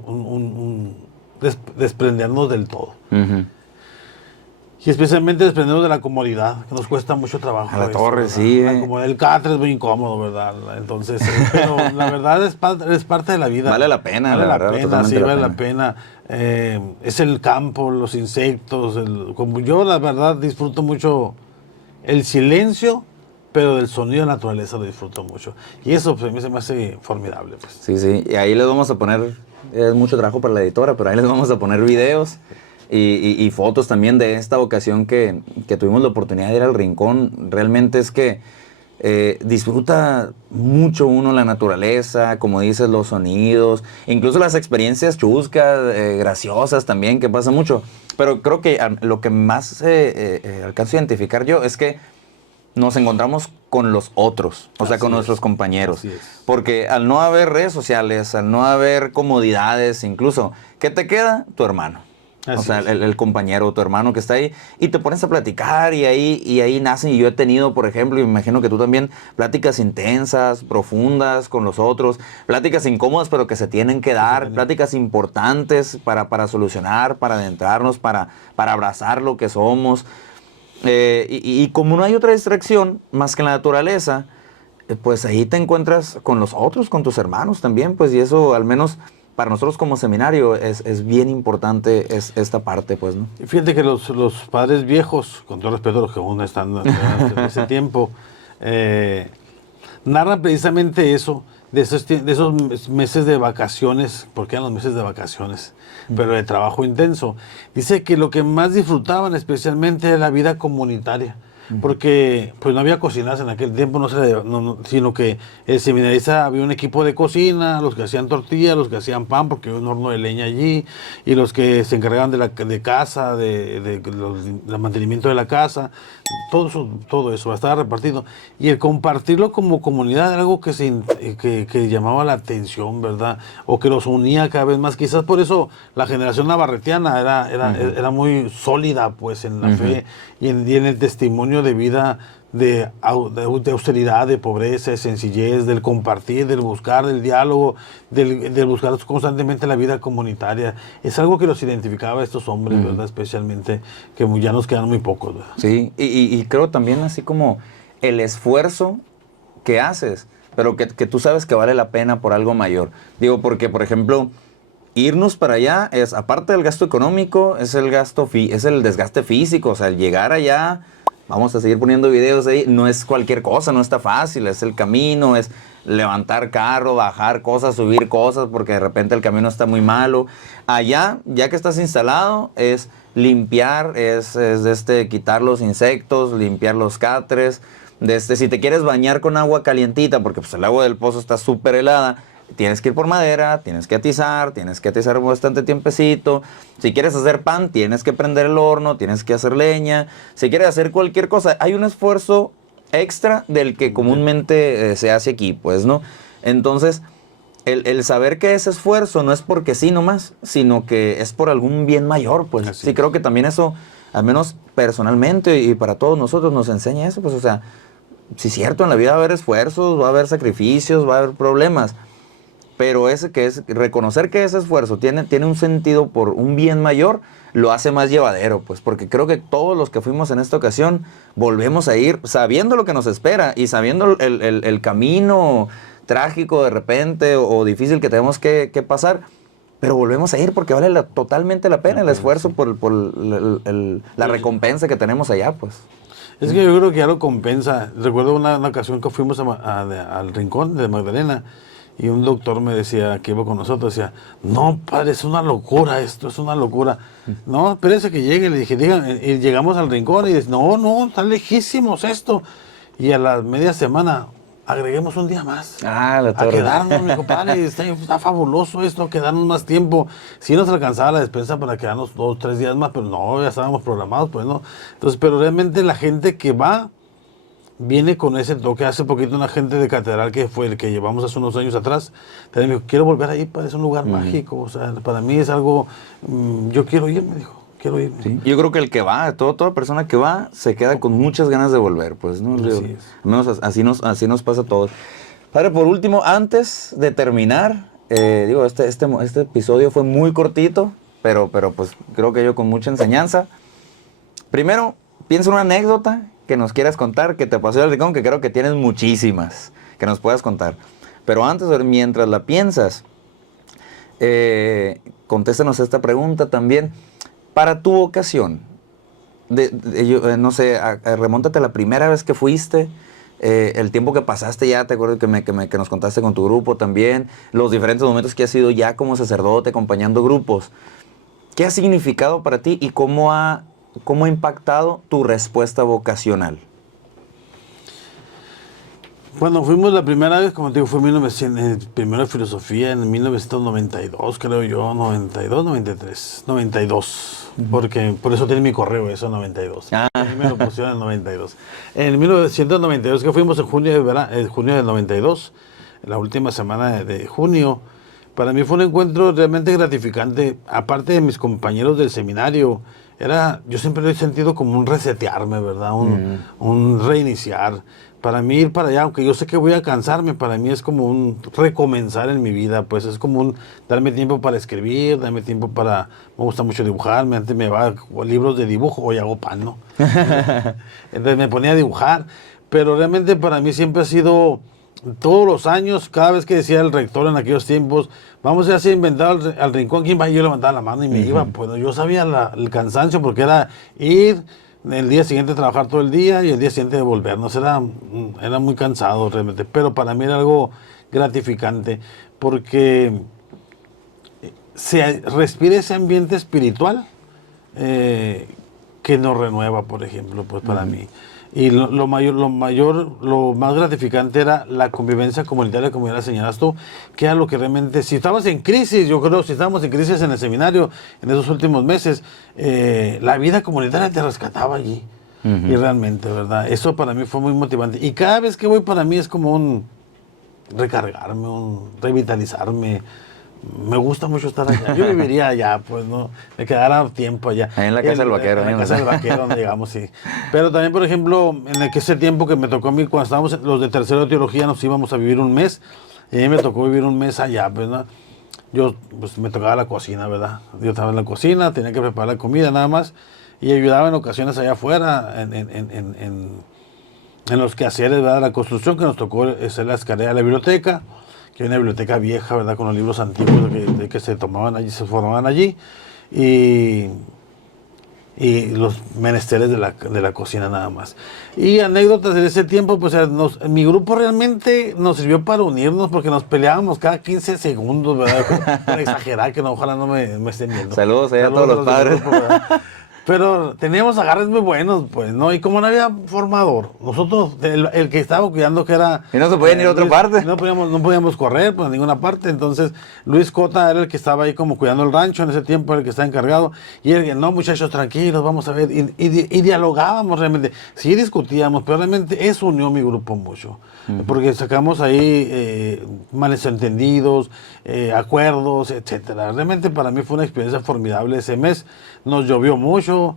desprendernos del todo. Y especialmente desprendernos de la comodidad, que nos cuesta mucho trabajo. A la torre, sí. El catre es muy incómodo, ¿verdad? Entonces, pero la verdad es parte de la vida. Vale la pena, la verdad. Vale la pena. Es el campo, los insectos. Como yo, la verdad, disfruto mucho el silencio, pero del sonido de la naturaleza lo disfruto mucho. Y eso, pues, a mí se me hace formidable, pues. Sí. Y ahí les vamos a poner, es mucho trabajo para la editora, pero ahí les vamos a poner videos y fotos también de esta ocasión que tuvimos la oportunidad de ir al Rincón. Realmente es que disfruta mucho uno la naturaleza, como dices, los sonidos, incluso las experiencias chuscas, graciosas también, que pasa mucho. Pero creo que lo que más alcanzo a identificar yo es que nos encontramos con los otros, o sea, con nuestros compañeros. Porque al no haber redes sociales, al no haber comodidades, incluso, ¿qué te queda? Tu hermano. O sea, el compañero, tu hermano que está ahí, y te pones a platicar, y ahí nacen. Y yo he tenido, por ejemplo, y me imagino que tú también, pláticas intensas, profundas con los otros, pláticas incómodas, pero que se tienen que dar, pláticas importantes para solucionar, para adentrarnos, para abrazar lo que somos. Y como no hay otra distracción más que la naturaleza, pues ahí te encuentras con los otros, con tus hermanos también, pues, y eso al menos para nosotros como seminario es bien importante esta parte, pues, ¿no? Y fíjate que los padres viejos, con todo respeto a los que aún están en ese tiempo, narran precisamente eso, de esos meses de vacaciones, porque eran los meses de vacaciones, pero de trabajo intenso. Dice que lo que más disfrutaban especialmente era la vida comunitaria, porque pues no había cocinas en aquel tiempo, sino que el seminarista había un equipo de cocina, los que hacían tortillas, los que hacían pan, porque había un horno de leña allí, y los que se encargaban de casa, del mantenimiento de la casa, todo eso estaba repartido. Y el compartirlo como comunidad era algo que llamaba la atención, ¿verdad? O que los unía cada vez más. Quizás por eso la generación navarretiana era muy sólida, pues, en la fe y en el testimonio de vida de austeridad, de pobreza, de sencillez, del compartir, del buscar, del diálogo, del buscar constantemente la vida comunitaria. Es algo que los identificaba a estos hombres, ¿verdad? Especialmente, que ya nos quedan muy pocos, ¿verdad? Sí, y creo también así como el esfuerzo que haces, pero que tú sabes que vale la pena por algo mayor. Digo, porque, por ejemplo, irnos para allá es, aparte del gasto económico, es el desgaste físico. O sea, el llegar allá, vamos a seguir poniendo videos ahí, no es cualquier cosa, no está fácil, es el camino, es levantar carro, bajar cosas, subir cosas, porque de repente el camino está muy malo. Allá, ya que estás instalado, es limpiar, es quitar los insectos, limpiar los catres. Si te quieres bañar con agua calientita, porque pues el agua del pozo está súper helada, tienes que ir por madera, tienes que atizar bastante tiempecito. Si quieres hacer pan, tienes que prender el horno, tienes que hacer leña. Si quieres hacer cualquier cosa, hay un esfuerzo extra del que comúnmente se hace aquí, pues, ¿no? Entonces, el saber que ese esfuerzo no es porque sí nomás, sino que es por algún bien mayor, pues. Así sí, es. creo que también eso, al menos personalmente y para todos nosotros, nos enseña eso, pues, o sea, sí es cierto, en la vida va a haber esfuerzos, va a haber sacrificios, va a haber problemas, pero reconocer que ese esfuerzo tiene un sentido por un bien mayor, lo hace más llevadero, pues, porque creo que todos los que fuimos en esta ocasión volvemos a ir sabiendo lo que nos espera y sabiendo el camino trágico de repente o difícil que tenemos que pasar, pero volvemos a ir porque vale totalmente la pena el esfuerzo por la recompensa que tenemos allá, pues. Es que yo creo que ya lo compensa. Recuerdo una ocasión que fuimos al Rincón de Magdalena y un doctor me decía, que iba con nosotros, decía, no, padre, es una locura esto, es una locura. No, espérese que llegue, le dije, y llegamos al Rincón y dice, no, está lejísimos esto. Y a la media semana, agreguemos un día más. La A torre. quedarnos, mi compadre, está fabuloso esto, quedarnos más tiempo. Sí nos alcanzaba la despensa para quedarnos 2 o 3 días más, pero no, ya estábamos programados, pues no. Entonces, pero realmente la gente que va, viene con ese toque. Hace poquito una gente de Catedral, que fue el que llevamos hace unos años atrás, también me dijo, quiero volver ahí, es un lugar mágico, o sea, para mí es algo, yo quiero ir, me dijo. Quiero ir. Sí. Yo creo que el que va, toda persona que va, se queda con muchas ganas de volver, pues, ¿no? Así es. Al menos así nos pasa a todos. Padre, por último, antes de terminar, este episodio fue muy cortito, pero pues creo que yo con mucha enseñanza. Primero, piensa una anécdota que nos quieras contar, que te pasó en el Rincón, que creo que tienes muchísimas que nos puedas contar. Pero antes, mientras la piensas, contéstanos esta pregunta también. Para tu vocación, no sé, remóntate a la primera vez que fuiste, el tiempo que pasaste ya, te acuerdo que nos contaste con tu grupo también, los diferentes momentos que has sido ya como sacerdote acompañando grupos. ¿Qué ha significado para ti y cómo ha impactado tu respuesta vocacional? Cuando fuimos la primera vez, como te digo, fue primero de filosofía en 1992, creo yo, 92, 93, 92. Porque por eso tiene mi correo, eso, 92. A mí me lo pusieron en el 92. En 1992, que fuimos en junio del 92, la última semana de junio, para mí fue un encuentro realmente gratificante. Aparte de mis compañeros del seminario, yo siempre lo he sentido como un resetearme, ¿verdad? Un reiniciar. Para mí ir para allá, aunque yo sé que voy a cansarme, para mí es como un recomenzar en mi vida, pues es como un darme tiempo para escribir, darme tiempo me gusta mucho dibujar, antes me va libros de dibujo, hoy hago pan, ¿no? Entonces me ponía a dibujar, pero realmente para mí siempre ha sido, todos los años, cada vez que decía el rector en aquellos tiempos, vamos a hacer inventar al Rincón, ¿quién va? Yo levantaba la mano y me iba, pues yo sabía el cansancio, porque era ir, el día siguiente trabajar todo el día y el día siguiente devolvernos. Era muy cansado realmente, pero para mí era algo gratificante porque se respira ese ambiente espiritual que nos renueva, por ejemplo, pues para mí. Y lo más gratificante era la convivencia comunitaria, como ya la señalas tú, que era lo que realmente, si estabas en crisis, yo creo, si estábamos en crisis en el seminario en esos últimos meses, la vida comunitaria te rescataba allí. Y realmente, ¿verdad? Eso para mí fue muy motivante. Y cada vez que voy, para mí es como un recargarme, un revitalizarme. Me gusta mucho estar allá. Yo viviría allá, pues, ¿no? Me quedara tiempo allá. Ahí en la casa del vaquero. En la casa del vaquero, donde llegamos, sí. Pero también, por ejemplo, ese tiempo que me tocó a mí, cuando estábamos los de tercero de teología, nos íbamos a vivir un mes. Y a mí me tocó vivir un mes allá, pues, ¿no? Yo, pues, me tocaba la cocina, ¿verdad? Yo estaba en la cocina, tenía que preparar la comida nada más. Y ayudaba en ocasiones allá afuera, en los quehaceres, ¿verdad? La construcción que nos tocó hacer la escalera de la biblioteca, que hay una biblioteca vieja, ¿verdad? Con los libros antiguos que se tomaban allí, se formaban allí, y los menesteres de la cocina nada más. Y anécdotas de ese tiempo, pues mi grupo realmente nos sirvió para unirnos, porque nos peleábamos cada 15 segundos, ¿verdad? Para exagerar, que no, ojalá no me estén viendo. Saludos a todos los padres. Grupo, pero teníamos agarres muy buenos, pues, ¿no? Y como no había formador, nosotros, el que estaba cuidando que era... Y no se podían ir a otra parte. No podíamos correr, pues, a ninguna parte. Entonces, Luis Cota era el que estaba ahí como cuidando el rancho en ese tiempo, era el que estaba encargado. Y él, no, muchachos, tranquilos, vamos a ver. Y dialogábamos realmente. Sí discutíamos, pero realmente eso unió mi grupo mucho. Porque sacamos ahí malentendidos, acuerdos, etcétera. Realmente para mí fue una experiencia formidable ese mes. Nos llovió mucho.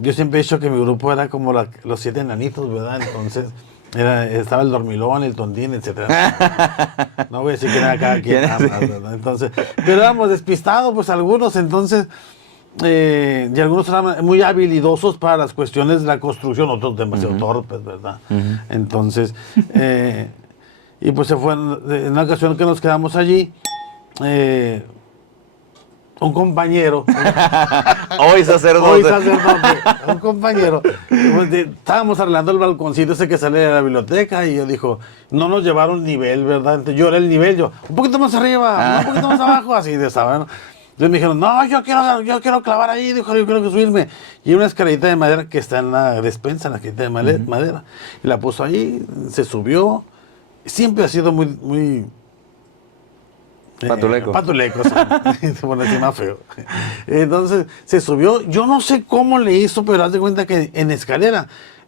Yo siempre he dicho que mi grupo era como los 7 enanitos, ¿verdad? Entonces estaba el dormilón, el tondín, etcétera. No voy a decir que era cada quien nada más, ¿verdad? Entonces, pero éramos despistados, pues algunos, entonces, y algunos eran muy habilidosos para las cuestiones de la construcción, otros demasiado torpes, ¿verdad? Entonces, y pues se fue en una ocasión que nos quedamos allí, un compañero, Hoy sacerdote, un compañero, pues, estábamos arreglando el balconcito ese que sale de la biblioteca, y yo dijo, no nos llevaron nivel, ¿verdad? Entonces, yo era el nivel, un poquito más arriba, un poquito más abajo, así de esa, ¿no? Entonces me dijeron, no, yo quiero clavar ahí, dijo, yo quiero subirme. Y una escalerita de madera que está en la despensa, en la escalerita de madera, y la puso ahí, se subió. Siempre ha sido muy patuleco. Patuleco, sí. Se pone encima feo. Entonces se subió. Yo no sé cómo le hizo, pero haz de cuenta que en escalera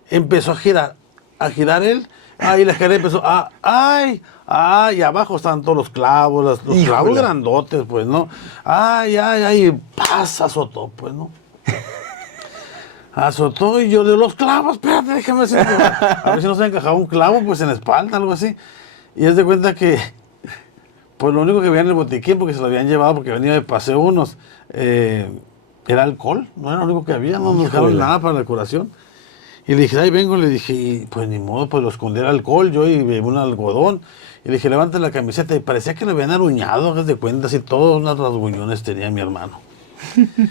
empezó a girar él. Y la escalera empezó y abajo estaban todos los clavos, los clavos grandotes, pues, ¿no? Azotó, pues, ¿no? Azotó, y yo de los clavos, espérate, déjame decir. A ver si no se encajaba un clavo, pues, en la espalda, algo así. Y haz de cuenta que pues lo único que había en el botiquín, porque se lo habían llevado, porque venía de paseo unos, era alcohol, no era lo único que había, no nos dejaron nada para la curación. Y le dije, ahí vengo, le dije, y pues ni modo, pues lo escondí el alcohol, yo, y un algodón. Y le dije, levanta la camiseta, y parecía que le habían aruñado, hagas de cuenta, así todos unos rasguñones tenía mi hermano.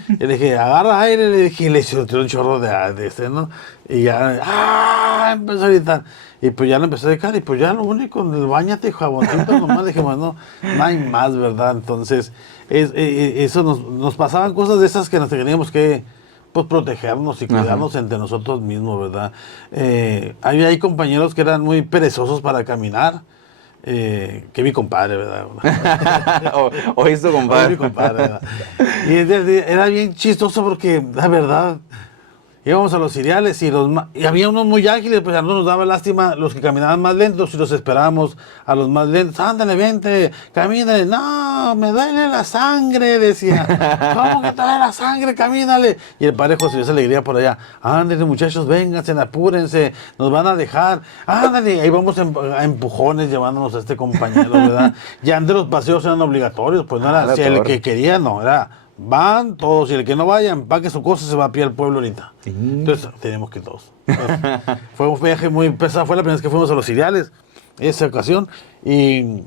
Y le dije, agarra aire, le dije, y le hice un chorro de este, ¿no? Y ya, empezó a gritar. Y pues ya lo empecé a dejar, y pues ya lo único, el bañate y jaboncito nomás, dijimos, no hay más, ¿verdad? Entonces, eso nos pasaban cosas de esas que nos teníamos que, pues, protegernos y cuidarnos entre nosotros mismos, ¿verdad? Hay compañeros que eran muy perezosos para caminar, que mi compadre, ¿verdad? Hoy es tu compadre. Hoy mi compadre, ¿verdad? Y era bien chistoso porque, la verdad, íbamos a los cereales y había unos muy ágiles, pues a nosotros nos daba lástima los que caminaban más lentos y los esperábamos a los más lentos. Ándale, vente, camínale. No, me duele la sangre, decía. ¿Cómo que te duele la sangre? Camínale. Y el padre José se alegría por allá. Ándale, muchachos, vénganse, apúrense, nos van a dejar. Ándale, ahí vamos a empujones llevándonos a este compañero, ¿verdad? Ya antes los paseos eran obligatorios, pues no era, si el que quería, no, era... Van todos, y el que no vaya, empaque su cosa, se va a pie al pueblo ahorita. Entonces, tenemos que ir todos. Entonces, fue un viaje muy pesado, fue la primera vez que fuimos a los cereales, esa ocasión, y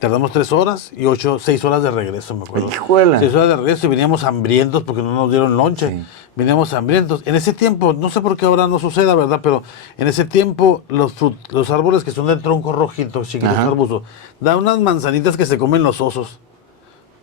tardamos 3 horas y 6 horas de regreso, me acuerdo. ¡Hijuela! 6 horas de regreso y veníamos hambrientos porque no nos dieron lonche. Sí. veníamos hambrientos. En ese tiempo, no sé por qué ahora no suceda, ¿verdad? Pero en ese tiempo los árboles que son de tronco rojito, chiquitos arbustos, dan unas manzanitas que se comen los osos.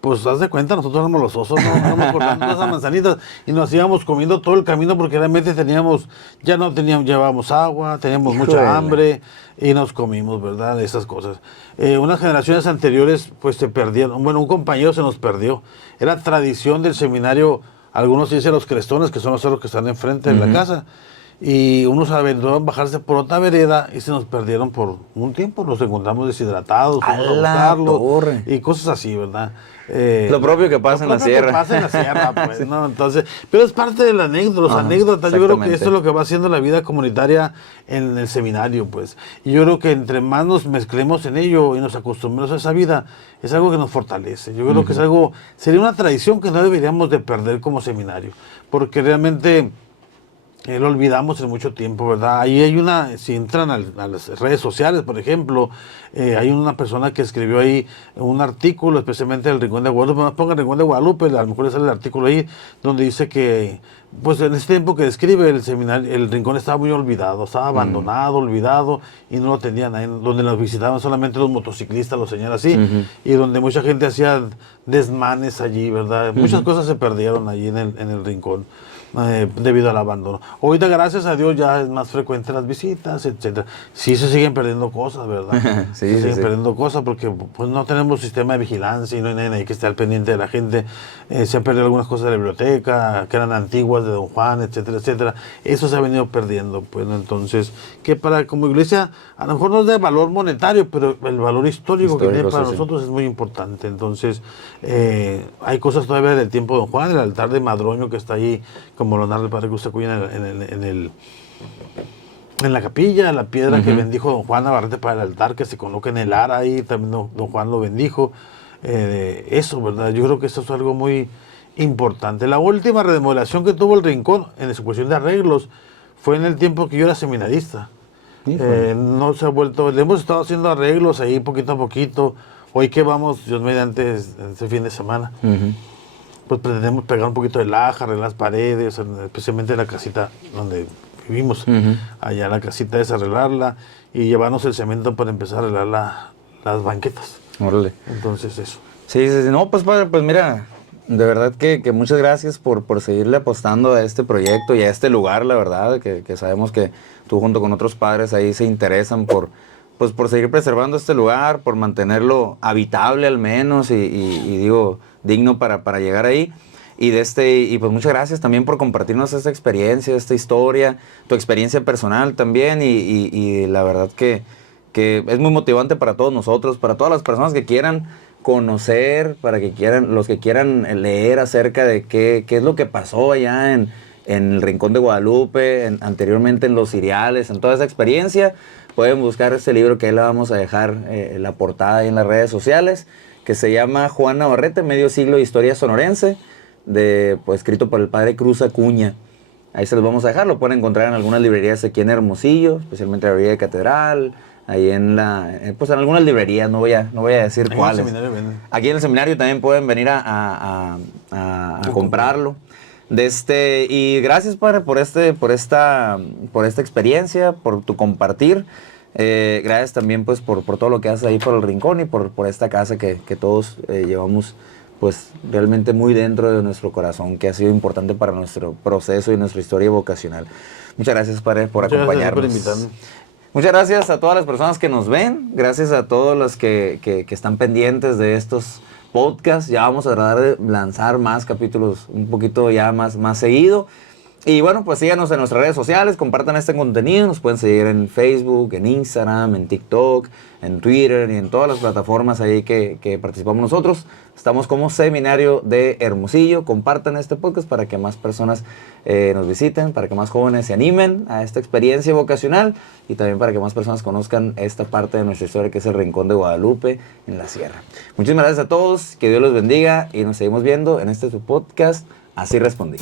Pues haz de cuenta, nosotros éramos los osos, no nos cortando todas esas manzanitas y nos íbamos comiendo todo el camino porque realmente llevábamos agua, teníamos mucha hambre y nos comimos, ¿verdad? Esas cosas. Unas generaciones anteriores pues se perdieron, bueno, un compañero se nos perdió. Era tradición del seminario, algunos dicen los crestones, que son los cerros que están enfrente de la casa. Y unos aventuraron bajarse por otra vereda y se nos perdieron por un tiempo. Nos encontramos deshidratados, fuimos a buscarlos y cosas así, ¿verdad? Lo propio que pasa en la sierra. Lo propio que pasa en la sierra, pues, ¿no? Entonces, pero es parte de la anécdota, las anécdotas. Yo creo que esto es lo que va haciendo la vida comunitaria en el seminario, pues. Y yo creo que entre más nos mezclemos en ello y nos acostumbremos a esa vida, es algo que nos fortalece. Yo creo que es algo, sería una tradición que no deberíamos de perder como seminario, porque realmente lo olvidamos en mucho tiempo, ¿verdad? Ahí hay si entran a las redes sociales, por ejemplo, hay una persona que escribió ahí un artículo, especialmente del Rincón de Guadalupe, más ponga el Rincón de Guadalupe, a lo mejor le sale el artículo ahí, donde dice que, pues en ese tiempo que describe el seminario, el Rincón estaba muy olvidado, estaba abandonado, olvidado, y no lo tenían ahí, donde nos visitaban solamente los motociclistas, los señalan así, y donde mucha gente hacía desmanes allí, ¿verdad? Muchas cosas se perdieron allí en el Rincón. Debido al abandono. Ahorita, gracias a Dios, ya es más frecuente las visitas, etcétera. Sí se siguen perdiendo cosas, ¿verdad? Se siguen perdiendo cosas porque pues no tenemos sistema de vigilancia y no hay nadie que esté al pendiente de la gente. Se han perdido algunas cosas de la biblioteca, que eran antiguas de Don Juan, etcétera, etcétera. Eso se ha venido perdiendo, pues, ¿no? Entonces, que como iglesia, a lo mejor no es de valor monetario, pero el valor histórico que tiene para nosotros es muy importante. Entonces, hay cosas todavía del tiempo de Don Juan, el altar de Madroño que está ahí, como lo narra el padre Cruz Acuña en la capilla, la piedra que bendijo Don Juan Navarrete para el altar, que se coloca en el ara ahí, también Don Juan lo bendijo. Eso, ¿verdad? Yo creo que eso es algo muy importante. La última remodelación que tuvo el Rincón, en su cuestión de arreglos, fue en el tiempo que yo era seminarista. No se ha vuelto, le hemos estado haciendo arreglos ahí poquito a poquito. Hoy que vamos, Dios mediante, este fin de semana. Pues pretendemos pegar un poquito de laja, arreglar las paredes, especialmente la casita donde vivimos, allá la casita es arreglarla y llevarnos el cemento para empezar a arreglar las banquetas. Órale. Entonces eso. Sí, no, pues padre, pues mira, de verdad que muchas gracias por seguirle apostando a este proyecto y a este lugar, la verdad, que sabemos que tú junto con otros padres ahí se interesan por seguir preservando este lugar, por mantenerlo habitable al menos y digo, digno para llegar ahí. Y pues muchas gracias también por compartirnos esta experiencia, esta historia, tu experiencia personal también y la verdad que es muy motivante para todos nosotros, para todas las personas que quieran conocer, los que quieran leer acerca de qué es lo que pasó allá en el Rincón de Guadalupe, anteriormente en Los Ciriales, en toda esa experiencia. Pueden buscar este libro que ahí le vamos a dejar la portada ahí en las redes sociales, que se llama Juan Navarrete, Medio Siglo de Historia Sonorense, escrito por el padre Cruz Acuña. Ahí se los vamos a dejar, lo pueden encontrar en algunas librerías aquí en Hermosillo, especialmente la librería de Catedral, ahí en algunas librerías, no voy a decir cuáles. Aquí en el seminario también pueden venir a comprarlo. Y gracias, padre, por esta experiencia, por tu compartir. Gracias también pues por todo lo que haces ahí por el Rincón y por esta casa que todos llevamos pues realmente muy dentro de nuestro corazón, que ha sido importante para nuestro proceso y nuestra historia vocacional. Muchas gracias, padre, por acompañarnos. Gracias por invitarme. Muchas gracias a todas las personas que nos ven, gracias a todos los que están pendientes de estos podcasts. Ya vamos a tratar de lanzar más capítulos un poquito ya más seguido. Y bueno, pues síganos en nuestras redes sociales, compartan este contenido, nos pueden seguir en Facebook, en Instagram, en TikTok, en Twitter y en todas las plataformas ahí que participamos nosotros. Estamos como Seminario de Hermosillo. Compartan este podcast para que más personas nos visiten, para que más jóvenes se animen a esta experiencia vocacional y también para que más personas conozcan esta parte de nuestra historia que es el Rincón de Guadalupe en la Sierra. Muchísimas gracias a todos, que Dios los bendiga y nos seguimos viendo en este su podcast, Así Respondí.